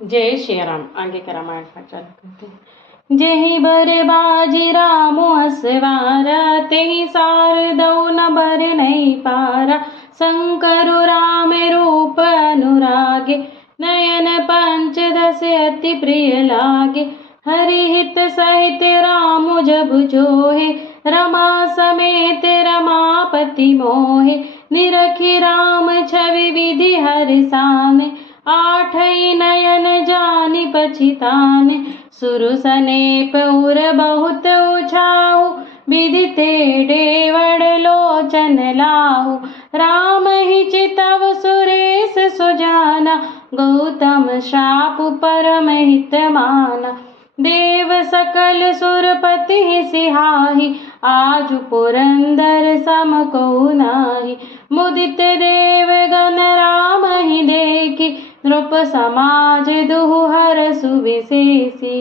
जय श्री राम। आगे का रामायण पाठ चालू करते हैं। जेहि बरे बाजी रामो हसवारा, तेहि सारदौ न बरे नहीं पारा। शंकरु राम रूप अनुरागे, नयन पंचदश अति प्रिय लागे। हरि हित सहित राम जब जोहे, रमा समेत रमापति मोहे। निरखि राम छवि विधि हरि साने, आठई नयन जानि पछिताने। सुरु सनेप उर बहुत उछाहु, विधि तेढ़े वड़ लोचन लाहु। राम ही चितव सुरेश सुजाना, गौतम श्राप परम हित माना। देव सकल सुरपति सिहाही, आजु पुरंदर सम को नाही। मुदित देव गण राम ही देखी, नृप समाज दुहु हरसु विशेषी।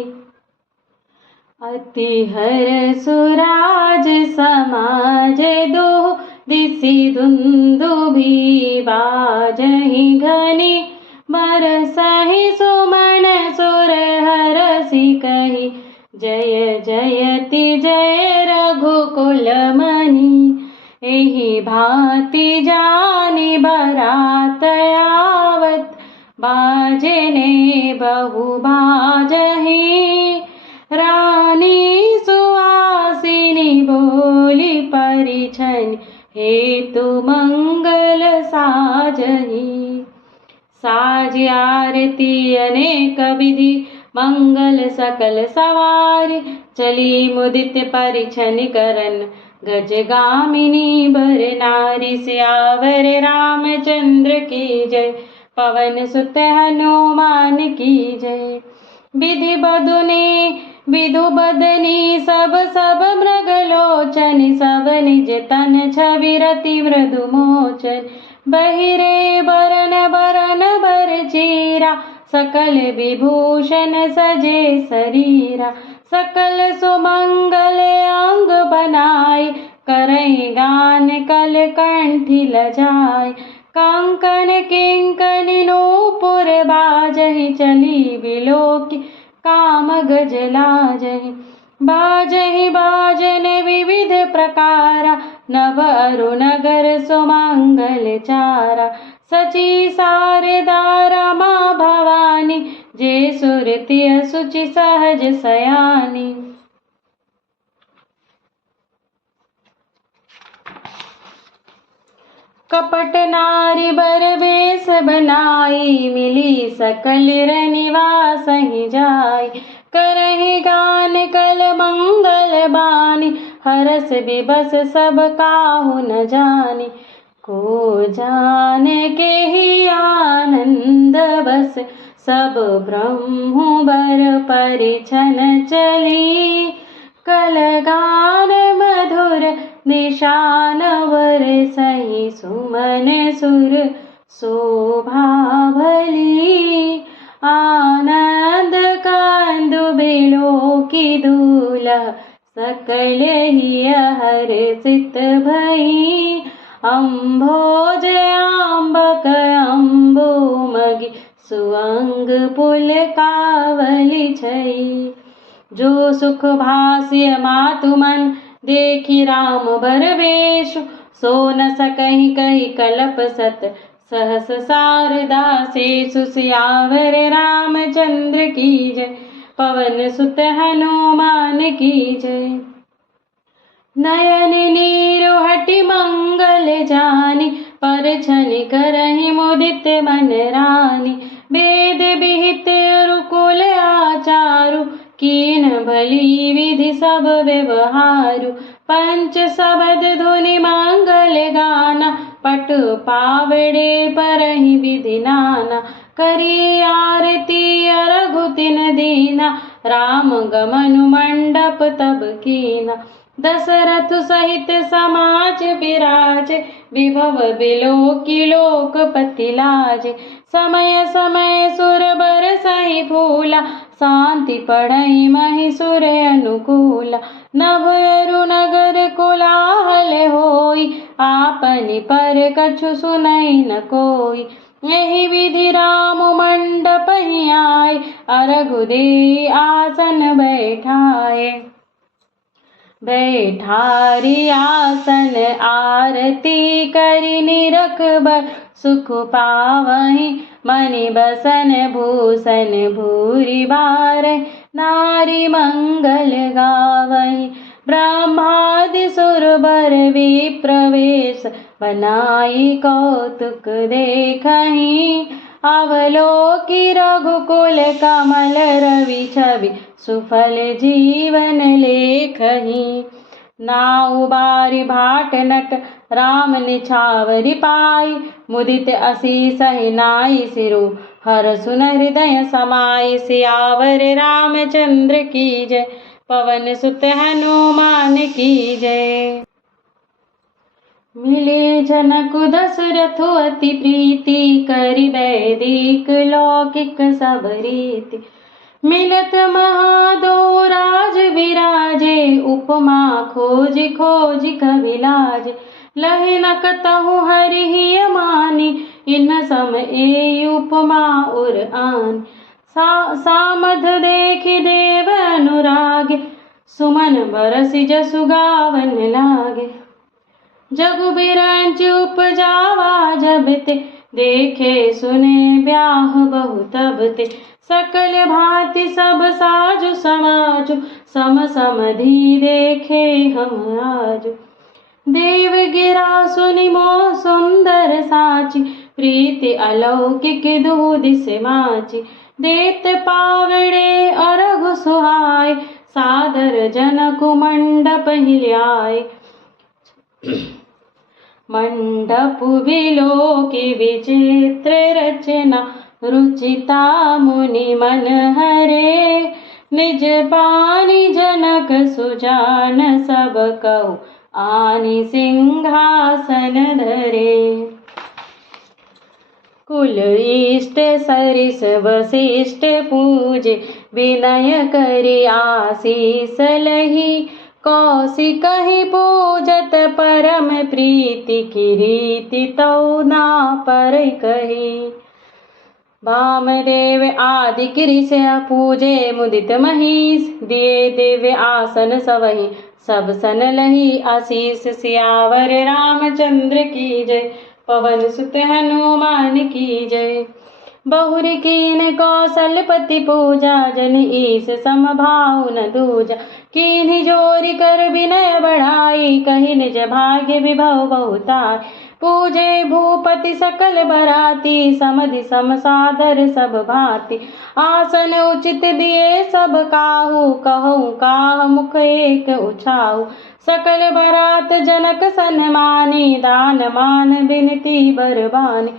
अति हरसु राज समाज दुहु, दिसि दुंदुभि बाजहि घनी। बरसहि सुमन सुर हरसि कहि, जय जयति जय रघुकुल मनि। एहि भांति जानि बरात आवत, बाजने बहु बाजहि। रानी सुहासिनी बोली परिछन, हेतु मंगल साजहि। साज आरती अनेक विधि, मंगल सकल सवारी। चली मुदित परिछन करन, गजगामिनी बर नारी। सियावर रामचंद्र की जय, पवन सुत हनुमान की जय। विधि बदुनी विधु बदनी, सब सब मृग लोचन। सब निज तन छवि रति मृदु मोचन। बहिरे बरन बरन बर चीरा, सकल विभूषण सजे शरीरा। सकल सुमंगल अंग बनाई, करई गान कल कंठी लजाई। कंकन किंकन नूपुर बाजहि, चली बिलोकी काम गज लाजहि। बाजहि बाजन विविध प्रकारा, नव अरु नगर सुमंगल चारा। सची शारदा रमा भवानी, जे सुरति असुचि सहज सयानी। कपट नारी बर वेश बनाई, मिली सकल रनिवास ही जाई। करहि गान कल मंगल बानी, हरस बिबस सब काहू न जानी। को जाने के ही आनंद बस, सब ब्रह्म बर परिछन चली। कल गान मधुर निशान वर सही, सुमन सुर शोभा भली। आनंद कंदु बिलोकी दूल्हा, सकल ही हर्षित भई। अम्भोज अम्बक अम्बु मगी, सुअंग पुल कावली छई। जो सुख भाष्य मातु मन, देखी राम बर वेश। सो न सकहि कहि कलप सत, सहस शारदा शेषु। सियावर रामचंद्र की जय, पवन सुत हनुमान की जय। नयन नीरु हटि मंगल जानी, परछन करहि मुदित मन रानी। वेद विहित रुकुल आचारु, कीन भली विधि सब व्यवहारु। पंच शबद धुनि मंगल गाना, पट पावड़े परहि विधि नाना। करी आरती रघुतिन दीना, राम गमनु मंडप तब कीना। दशरथ सहित समाज विराज, विभव बिलोकी लोकपति लाज। समय समय सुर बरसहि फूला, शांति पढ़ई महि सुर अनुकूला। नभ अरु नगर कोलाहल होई, आपनि पर कछु सुनई न कोई। यही विधि राम मंडप ही आए, अर्घ दे आसन बैठाए। बैठारी आसन आरती करी निरखबर सुख पावहीं। मणि बसन भूषण भूरि बार नारी मंगल गावहीं। ब्रह्मादि सुरबर विप्रवेश बनाई कौतुक देखहीं। अवलोकी रघुकुल कमल रवि छवि सुफल जीवन लेखहीं। नाउ बारी भाट नट राम निछावरि पाई। मुदित असीस नाई सिरु हर सुन हृदय समाई। सियावर रामचंद्र की जय, पवन सुत हनुमान की जय। मिले जनक दशरथ अति प्रीति करि वैदिक लौकिक सब रीति। मिलत महादो राज विराजे उपमा खोजि खोजि कवि लाज। लहे न कतहु हरिहि मानी इन सम ए उपमा उर आन। सामध देखि देव अनुरागे सुमन बरसि जसु गावन लागे। जगु बिरंच उपजावा जब ते देखे सुने ब्याह बहु तब ते। सकल भांति सब साजु समाजु सम समधि देखे हम आजु। देव गिरा सुनि मोह सुंदर साची प्रीति अलौकिक दो दिस माची। देत पावड़े अर्घ सुहाय सादर जनक मंडप हिल्याय। मंडप विलोकी विचित्र रचना रुचिता मुनि मन हरे। निज पानी जनक सुजान सब कहु आनि सिंहासन धरे। कुल इष्ट सरिस वशिष्ठ पूजे विनय करि आशीष लही। कौशिकहि पूजत परम प्रीति की रीति तौ ना पर कही। वामदेव आदि गिरिश पूजे मुदित महीष। दिए दिव्य आसन सबहि सब सन लही आशीष। सियावर रामचंद्र की जय, पवन सुत हनुमान की जय। बहुरी कीन कौशलपति पूजा जन ईश समभाव न दूजा। कीन्ही जोरी कर विनय बढ़ाई कही निज भाग्य विभव बहुताय। पूजे भूपति सकल बराती समधि सम सादर सब भांति। आसन उचित दिए सब काहू कहूँ काह मुख एक उछाऊ। सकल बरात जनक सन्मानी दान मान बिनती बरबानी।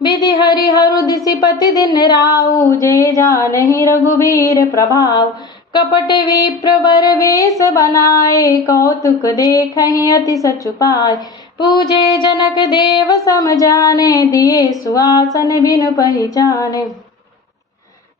विधि हरि हरु दिसिपति दिन राऊ जे जानहि रघुबीर प्रभाव। कपट विप्र वर वेश बनाए कौतुक देखहि अति सचु पाए। पूजे जनक देव सम जाने दिए सुआसन बिनु पहिचाने।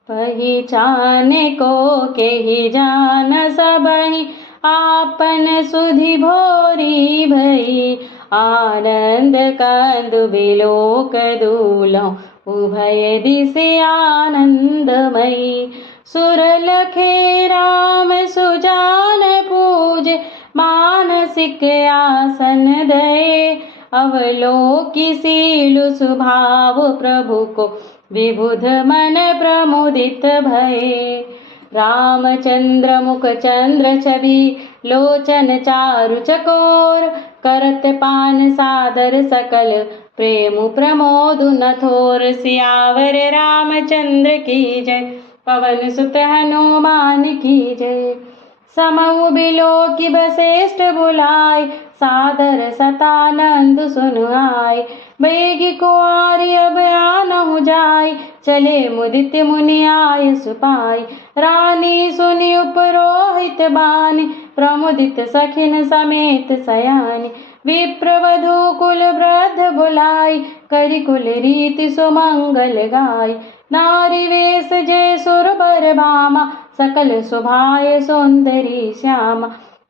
पहिचाने को केहि जान सबहि आपन सुधि भोरी भई। आनंद कंदु बिलोक दूलहुं उभय दिशि आनंदमयी। सुर लखे राम सुजान पूजे मानसिक आसन दये। अवलोकी सीलु सुभाव प्रभु को विबुध मन प्रमुदित भये। रामचंद्र मुख चंद्र छवि लोचन चारु चकोर। करत पान सादर सकल प्रेम प्रमोद न थोर। सियावर रामचंद्र की जय, पवन सुत हनुमान की जय। समऊ बिलोकी वशिष्ठ बुलाय सादर सतानंद सुन आय। बेगी कुआरी अब आनहु जाय चले मुदित मुनि आय सुपाय। रानी सुनि उपरोहित बानी प्रमुदित सखिन समेत सयानी। विप्रवधु कुल वृद्ध बुलाय करि कुल रीति सुमंगल गाय। नारी वेश जय सुरबर भामा सकल शोभाय सुंदरी श्यामा।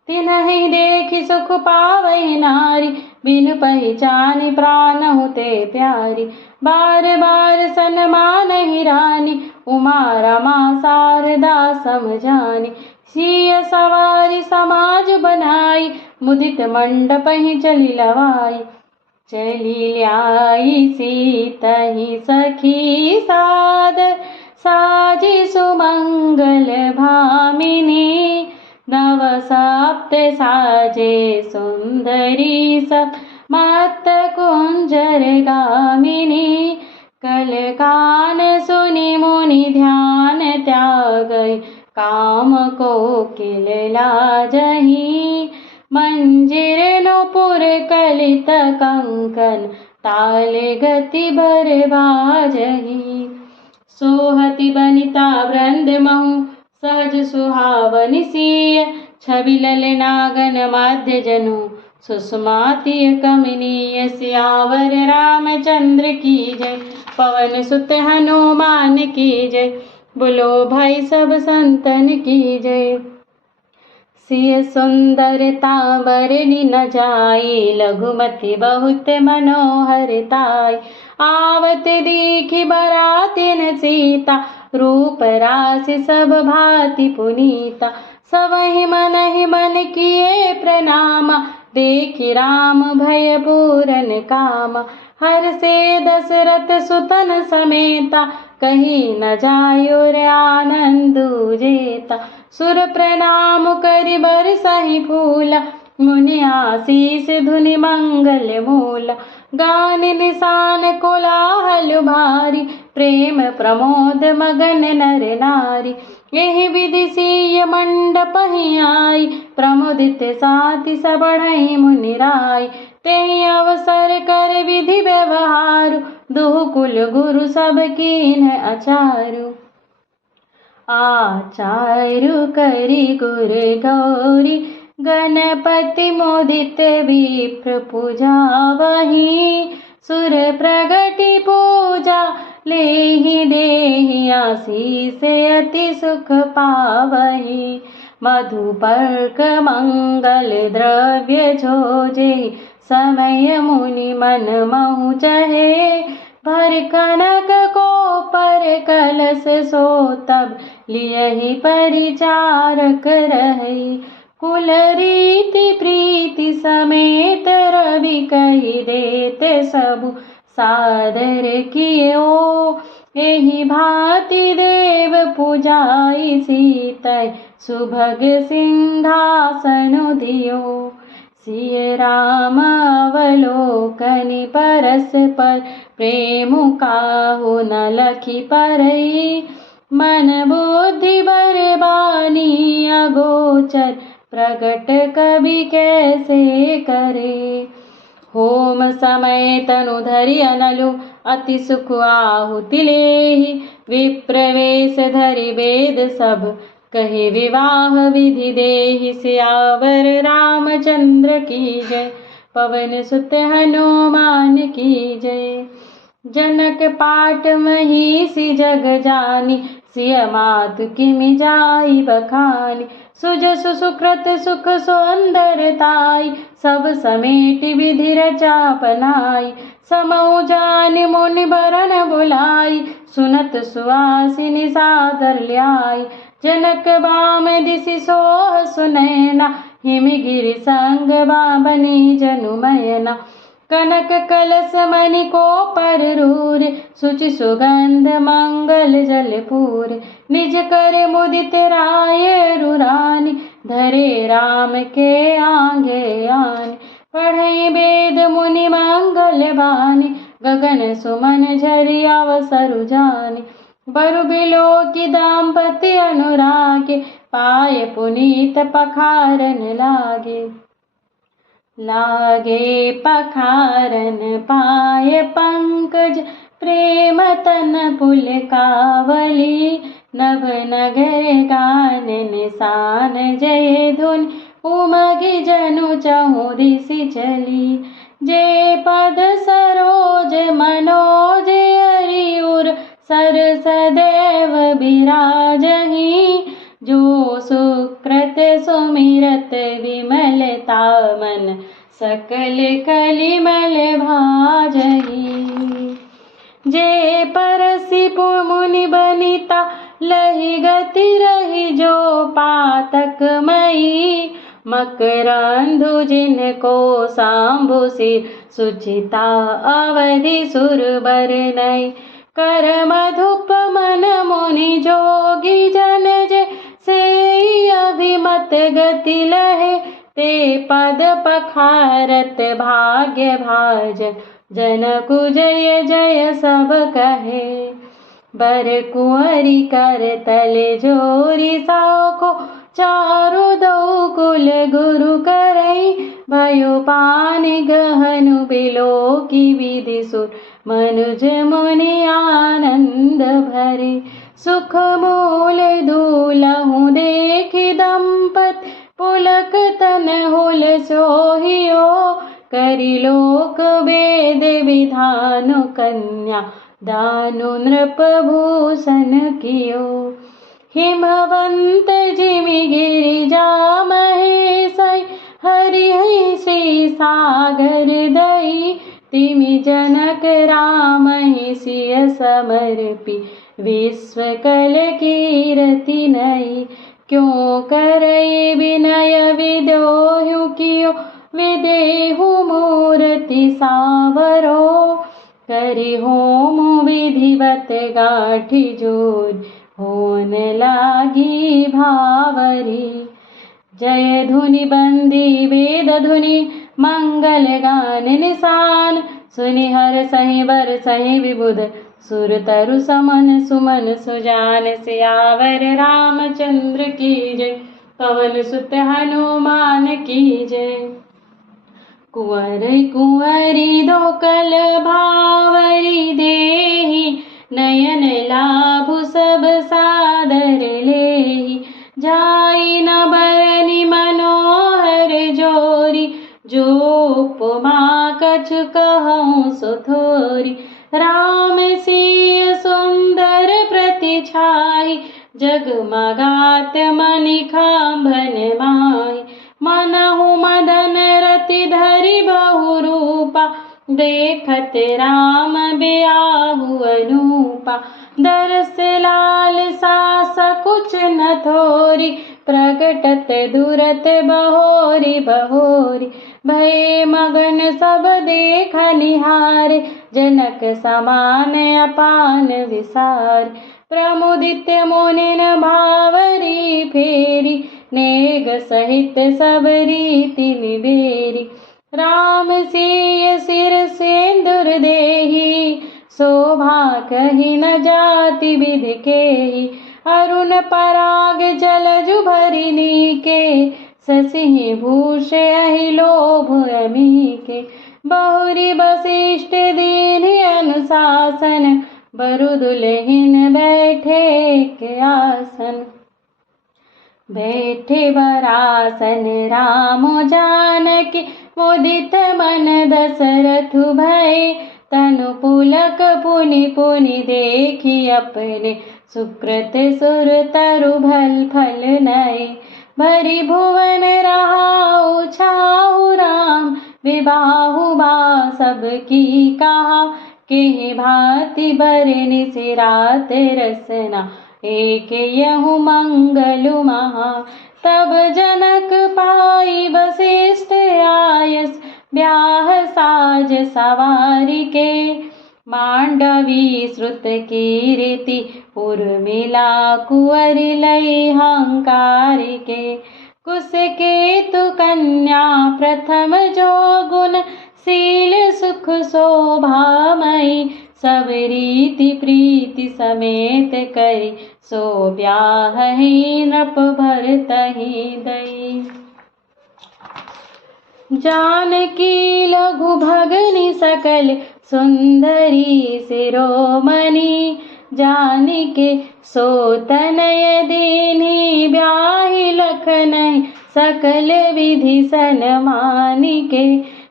तिन्हि देखि सुख पावै नारी, बिन पहिचानि प्राण होते प्यारी। बार बार सन्मानहि रानी, उमा रमा शारदा समझानी। सिय सवारी समाज बनाई, मुदित मंडप ही चली लवाई। चली ल्याई सीतहि सखी सादर, साजी सुमंगल भामिनी। नव सप्त साजे सुंदरी सब, मत कुंजर गामिनी। कल कान सुनि मुनि ध्यान त्यागई, काम कोकिल लाजहि। मंजीर नुपुर कलित कंकन, ताल गति बर बाजहि। सोहति बनिता वृंद महु, सहज सुहावनि सिय। छवि ललनागन मध्य जनु, सुषमाति कमनीय। सियावर रामचंद्र की जय, पवन सुत हनुमान की जय। बोलो भाई सब संतन की जय। सिय सुंदरता बरनी न जाई, लघुमति बहुत मनोहरताई। आवत दीखि बरातिन सीता, रूप राशि सब भांति पुनीता। सबहि मनहि मन किए प्रणाम, देखि राम भय पूरन काम। हर से दशरथ सुतन समेता, कहीं न जायो रे आनंद जेता। सुर प्रणाम करि बरसहि फूला, मुनि आशीष धुनि मंगल मूला। गान निशान कोलाहल भारी, प्रेम प्रमोद मगन नर नारी। एहि विधि सिय मंडप ही आई, प्रमुदित साति सबढ़ई मुनि राय। तेहि अवसर कर विधि व्यवहारु, दुहु कुल गुरु सब कीन्ह आचारु। आचारु करि गुर गौरी, गणपति मुदित विप्र पूजावहि। सुर प्रगति पूजा लेहि देहि, आशीष अति सुख पावहि। मधुपर्क मंगल द्रव्य जोजे, समय मुनि मन महु चहे। भर कनक को पर कलश सो, तब लियहि परिचारक रहे। कुल रीति प्रीति समेत, रवि कहि देते सबु सादर कियो। एहि भांति देव पूजाई, सीतै सुभग सिंहासन दियो। सिय राम अवलोकनि परस्पर, प्रेम काहू न लखि परई। मन बुद्धि बरबानी अगोचर, प्रगट कवि कैसे करे। होम समय तनु धरि अनलु, अति सुख आहुति लेहि। विप्रवेश धरि वेद सब, कहे विवाह विधि देहि। सियावर रामचंद्र की जय, पवन सुत हनुमान की जय। जनक पाट महिषी जग जानी, सिय मातु किमि जाई बखानी। सुजसु सुकृत सुख सुंदरताई, सब समेटि विधि रचा अपनाई। समऊ जानि मुनि बरन बुलाई, सुनत सुहासिनी सादर ल्याई। जनक बाम दिसि सोह सुनैना, हिमि गिरि संग बाबनी जनु मयना। कनक कलश मणि को पर रूर, सुचि सुगंध मंगल जल पूर। निज कर मुदित राय रुरानी, धरे राम के आगे आनी। पढ़ई वेद मुनि मंगल बानी, गगन सुमन झरि अवसरु जानी। बरु बिलो की दाम्पत्य अनुरागे, पाय पुनीत पखारन लागे। लागे पखारन पाय पंकज, प्रेम तन पुलकावली। नभ नगर गान निशान जय धुन, उमगी जनु चहु दिसि चली। जे पद सरोज मनोज हरिउर, सर सदैव बिराजहि। जो सुकृत सुमिरत विमलता मन सकल कलिमल भाजहि। जे परसि मुनि बनिता लहि गति रही जो पातक मई। मकरंधु जिनको सांभु सिर सुचिता अवधि सुर बर नई। कर मधुप मन मुनि जोगी जन जे से अभिमत गति लहे। ते पद पखारत भाग्य भाज जनकु जय जय सब कहे। बर कुंवरी कर तले जोरी साखो चारु दो कुल गुरु करई। भयो पानि गहनु बिलो की विधि सुर मनुज मुनि आनंद भरे। सुख मूल दूलहु देखि दंपत पुलक तन हुल सोहियो। करि लोक वेद विधानु कन्या दानु नृप भूषण कियो। हिमवंत जिमि गिरिजा महेशै हरि श्री सागर दई। तिमि जनक राम सिय समर्पी विश्व कल कीरति नई। क्यों करई विनय विद्योहु कियो विदेहु मूर्ति सावरो। करि होम विधिवत गाठी जोर होन लागी भावरी। जय धुनि बंदी वेद धुनि मंगल गान निशान। सुनि हर सहि बर सहि विबुध सुर तरु समन सुमन सुजान। सियावर रामचंद्र की जय पवन सुत हनुमान की जय। कुंवर कुंवरी दो कल भावरी देहि। नयन लाभु सब सादर लेहि। जाई न बरनि मनोहर जोरी। जो उपमा कछु कहूँ सो थोरी। राम सिय सुंदर प्रतिछाई। जगमगात मणिखांभन माही। मनहु मदन रति धरि बहु रूपा। देखत राम बियाहु अनूपा। दरस लालसा सकुच न थोरी। प्रगटत दुरत बहोरी बहोरी। भय मगन सब देख निहारे। जनक समान अपान विसार। प्रमुदित मुनिन भावरी फेरी। नेग सहित सब रीति निबेरी। राम सिय सिर सिंदूर देहि। शोभा कही न जाति विधि केहि। अरुण पराग जलजु भरि नीके। शशि भूष अहि लोभ अमीके। बहुरी वशिष्ठ दीनि अनुशासन। बरु दुलहिन बैठे के आसन। बैठे बरासन राम जानकी। मुदित मन दशरथु भय। तनु पुलक पुनि पुनि देखी अपने। सुकृत सुर तरु भल फल नय। भरी भुवन रहाउ छाउ राम। विबाहु बा सब की कहा। केहि भांति बरनि सिरात रसना। एक यहु मंगलु महा। तब जनक पाई वशिष्ठ आयस। ब्याह साज सवारी के। मांडवी श्रुत कीर्ति उर्मिला कुंवरि लई हंकारी के। कुश केतु कन्या प्रथम जो गुण। शील सुख शोभामयी। सब रीति प्रीति समेत करी। सो ब्याहहि नृप भरतहि दई। जानकी लघु भगनि सकल सुंदरी शिरोमणि। जानिके सो तनय दीन्हि ब्याहि लखनहि। सकल विधि सन्मानिके।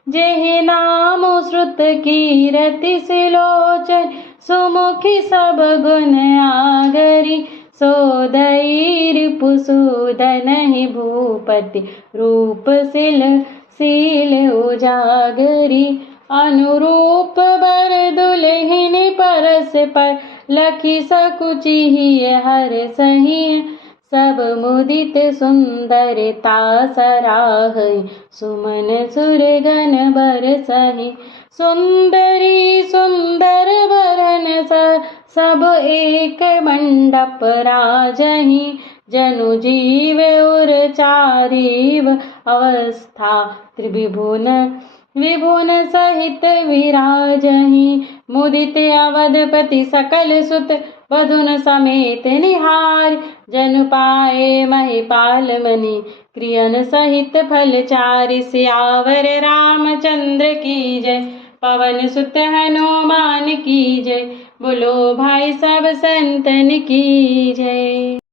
जेहि नाम श्रुत कीरति सुलोचन। सुमुखी सब गुण आगरी। सो दैर रिपुसूदन ही भूपति रूप शील उजागरी अनुरूप बर दुल्हिन परस पर लखी सकुचि हर सही सब मुदित सुंदरता सराहई सुमन सुरगन बरसहि सुंदरी सुंदर बरन सब एक मंडप राजहि जनु जीव उर चारीव अवस्था त्रिविभुवन विभुन सहित विराजहि मुदित अवधपति सकल सुत वधुन समेत निहार जनु पाए महिपाल मनि क्रियन सहित फलचारि सियावर रामचंद्र की जय पवन सुत हनुमान की जय बोलो भाई सब संतन की जय।